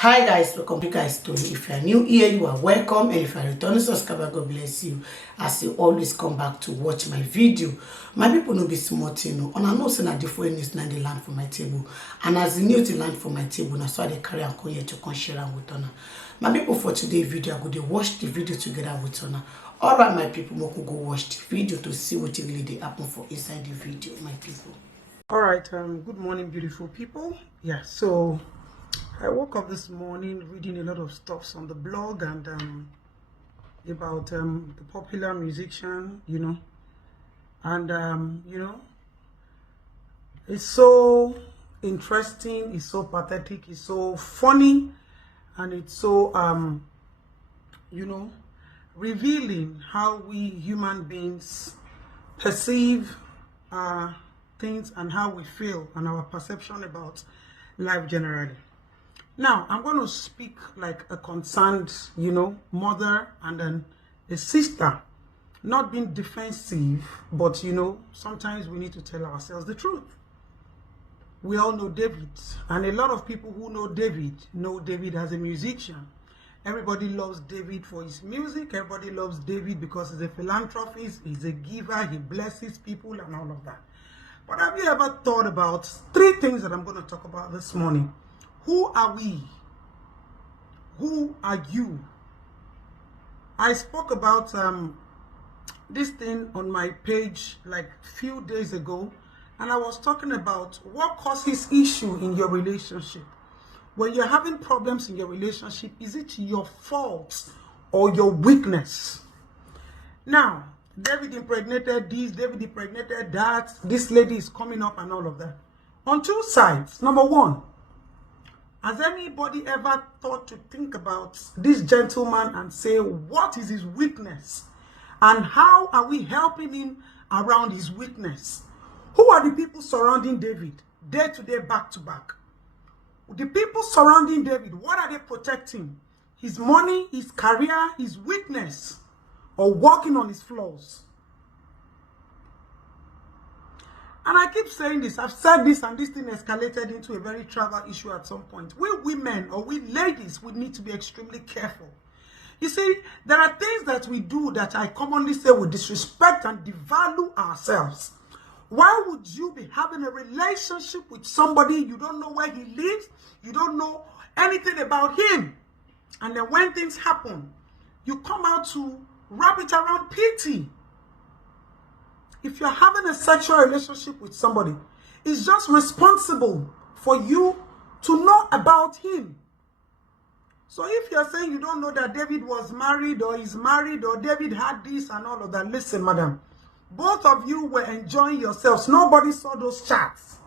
Hi guys, welcome to guys story. If you are new here, you are welcome, and if you are returning subscriber, God bless you as you always come back to watch my video. My people no be smart, you know, and I know say na different news na dey land for my table, and as the news dey land for my table, na so I dey carry am come here to come share am with una. My people, for today's video, I go dey watch the video together with una. All right, my people, we could go watch the video to see what really dey happen for inside the video, my people. All right, good morning, beautiful people. Yeah, so I woke up this morning reading a lot of stuff on the blog and about the popular musician, you know, and you know, it's so interesting, it's so pathetic, it's so funny, and it's so you know, revealing how we human beings perceive things and how we feel and our perception about life generally. Now, I'm going to speak like a concerned, you know, mother and then a sister, not being defensive, but, you know, sometimes we need to tell ourselves the truth. We all know David, and a lot of people who know David as a musician. Everybody loves David for his music. Everybody loves David because he's a philanthropist, he's a giver, he blesses people and all of that. But have you ever thought about three things that I'm going to talk about this morning? Who are we? Who are you? I spoke about this thing on my page like a few days ago, and I was talking about what causes issue in your relationship. When you're having problems in your relationship, is it your fault or your weakness? Now, David impregnated this, David impregnated that, this lady is coming up and all of that. On two sides. Number one, has anybody ever thought to think about this gentleman and say, what is his weakness? And how are we helping him around his weakness? Who are the people surrounding David, day to day, back to back? The people surrounding David, what are they protecting? His money, his career, his weakness, or working on his flaws? And I keep saying this, I've said this, and this thing escalated into a very trivial issue at some point. We women, or we ladies, we need to be extremely careful. You see, there are things that we do that I commonly say we disrespect and devalue ourselves. Why would you be having a relationship with somebody you don't know where he lives, you don't know anything about him, and then when things happen, you come out to wrap it around pity? If you're having a sexual relationship with somebody, it's just responsible for you to know about him. So if you're saying you don't know that David was married or is married or David had this and all of that, listen, madam, both of you were enjoying yourselves. Nobody saw those chats.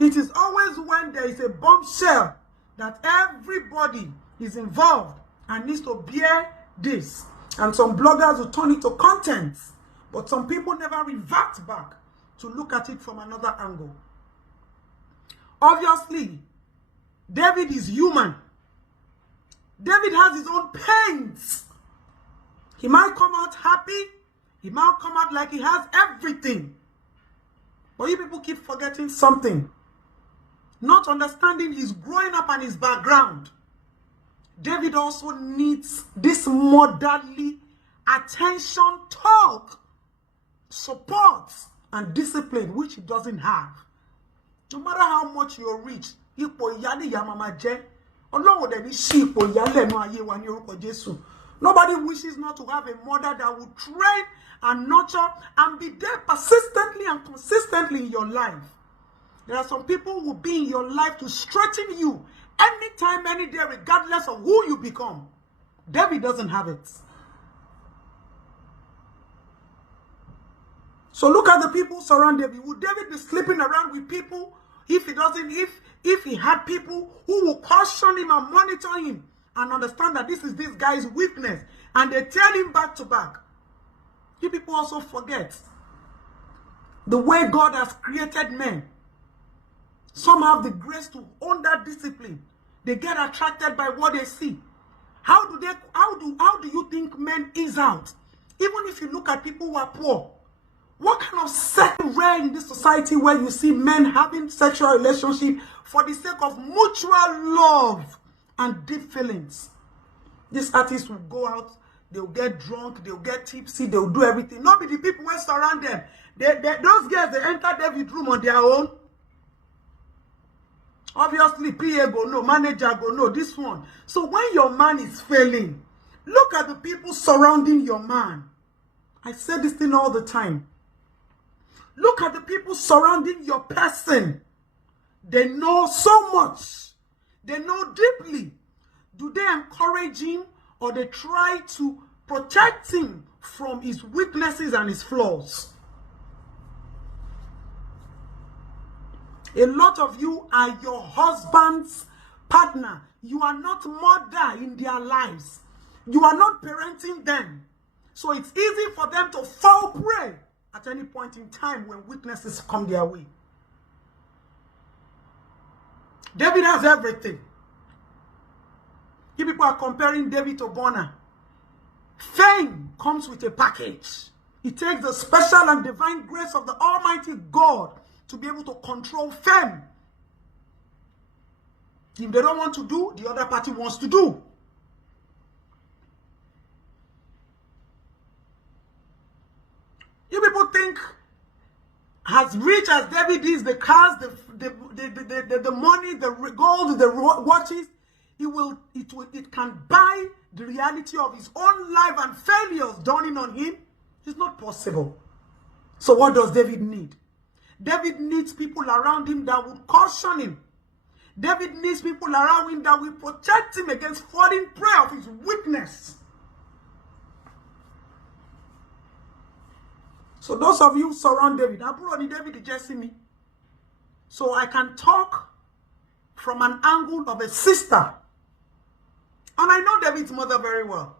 It is always when there is a bombshell that everybody is involved and needs to bear this. And some bloggers will turn it to content. But some people never revert back to look at it from another angle. Obviously, David is human. David has his own pains. He might come out happy. He might come out like he has everything. But you people keep forgetting something. Not understanding his growing up and his background. David also needs this motherly attention, talk, support, and discipline, which he doesn't have. No matter how much you're rich, nobody wishes not to have a mother that will train and nurture and be there persistently and consistently in your life. There are some people who will be in your life to strengthen you anytime, any day, regardless of who you become. David doesn't have it. So look at the people surrounding David. Would David be sleeping around with people if he doesn't, if he had people who will caution him and monitor him and understand that this is this guy's weakness, and they tell him back to back? You people also forget the way God has created men. Some have the grace to own that discipline. They get attracted by what they see. How do you think men ease out? Even if you look at people who are poor, what kind of setting rare in this society where you see men having sexual relationship for the sake of mutual love, and deep feelings. These artists will go out, they'll get drunk, they'll get tipsy, they'll do everything. Not be the people who surround them. Those girls, they enter David's room on their own. Obviously, PA go no, manager go no, this one. So when your man is failing, look at the people surrounding your man. I say this thing all the time. Look at the people surrounding your person. They know so much. They know deeply. Do they encourage him or they try to protect him from his weaknesses and his flaws? A lot of you are your husband's partner. You are not mother in their lives. You are not parenting them. So it's easy for them to fall prey at any point in time when weaknesses come their way. David has everything. You people are comparing David to Ghana. Fame comes with a package. It takes the special and divine grace of the Almighty God to be able to control fame. If they don't want to do, the other party wants to do. You people think as rich as David is, the cars, the money, the gold, the watches, it can buy the reality of his own life and failures dawning on him. It's not possible. So what does David need? David needs people around him that would caution him. David needs people around him that will protect him against falling prey of his weakness. So those of you who surround David, David just see me. So I can talk from an angle of a sister. And I know David's mother very well.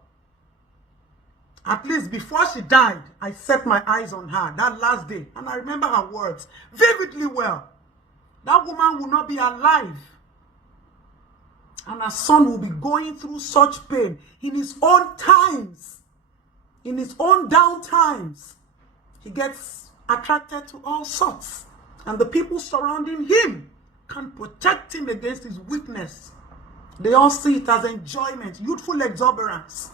At least before she died, I set my eyes on her that last day. And I remember her words vividly well. That woman will not be alive. And her son will be going through such pain in his own times. In his own down times. He gets attracted to all sorts. And the people surrounding him can protect him against his weakness. They all see it as enjoyment, youthful exuberance.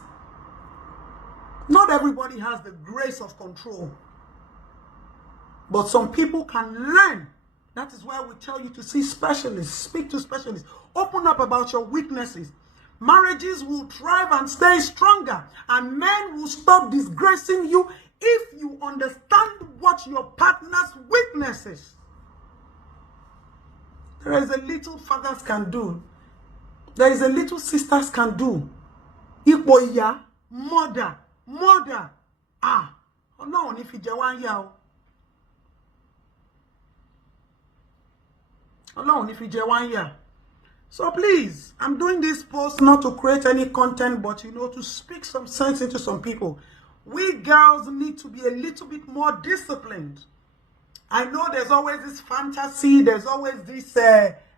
Not everybody has the grace of control. But some people can learn. That is why we tell you to see specialists, speak to specialists, open up about your weaknesses. Marriages will thrive and stay stronger, and men will stop disgracing you if you understand what your partner's weakness is. There is a little fathers can do. There is a little sisters can do. Ipoya, mother. Ah, Ọlọ́run ní fi jẹ wá ń yà o. Ọlọ́run ní fi jẹ wá ń yà. So please, I'm doing this post not to create any content, but to speak some sense into some people. We girls need to be a little bit more disciplined. I know there's always this fantasy, there's always this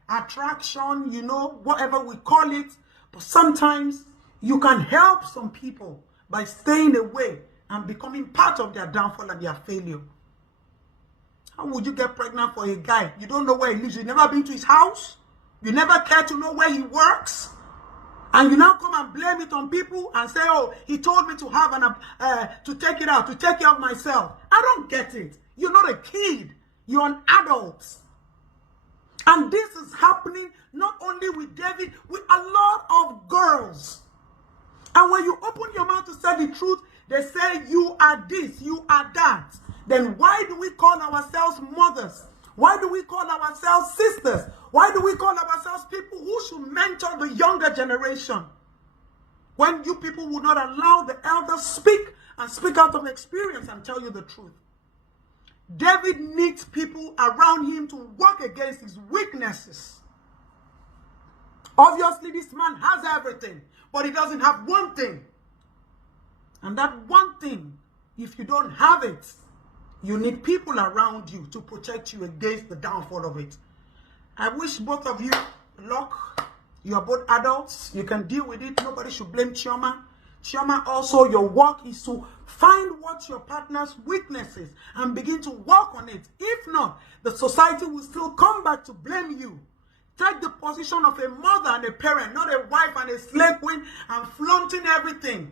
attraction, whatever we call it. But sometimes you can help some people by staying away and becoming part of their downfall and their failure. How would you get pregnant for a guy? You don't know where he lives. You've never been to his house. You never care to know where he works. And you now come and blame it on people and say, oh, he told me to have to take it out, to take care of myself. I don't get it. You're not a kid. You're an adult. And this is happening not only with David, with a lot of girls. And when you open your mouth to say the truth, they say you are this, you are that. Then why do we call ourselves mothers? Why do we call ourselves sisters? Why do we call ourselves people who should mentor the younger generation? When you people would not allow the elders speak and speak out of experience and tell you the truth. David needs people around him to work against his weaknesses. Obviously, this man has everything, but he doesn't have one thing. And that one thing, if you don't have it, you need people around you to protect you against the downfall of it. I wish both of you luck. You are both adults. You can deal with it. Nobody should blame Chioma. Chioma, also, your work is to find what your partner's weakness is and begin to work on it. If not, the society will still come back to blame you. Take the position of a mother and a parent, not a wife and a slave queen, and flaunting everything.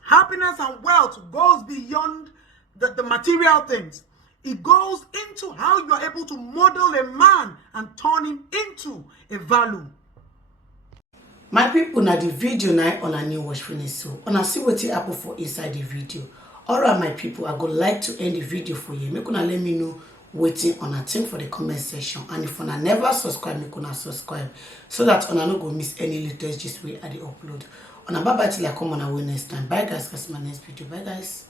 Happiness and wealth goes beyond the material things. It goes into how you are able to model a man and turn him into a value. My people, na the video now on a new watch finish, so on a see what it happen for inside the video. Alright, my people, I would like to end the video for you. Make una let me know waiting on a thing for the comment section, and if una never subscribe, make una subscribe so that una no go miss any latest gist way at the upload. On a bye bye till I come on our way next time. Bye guys, that's my next video. Bye guys.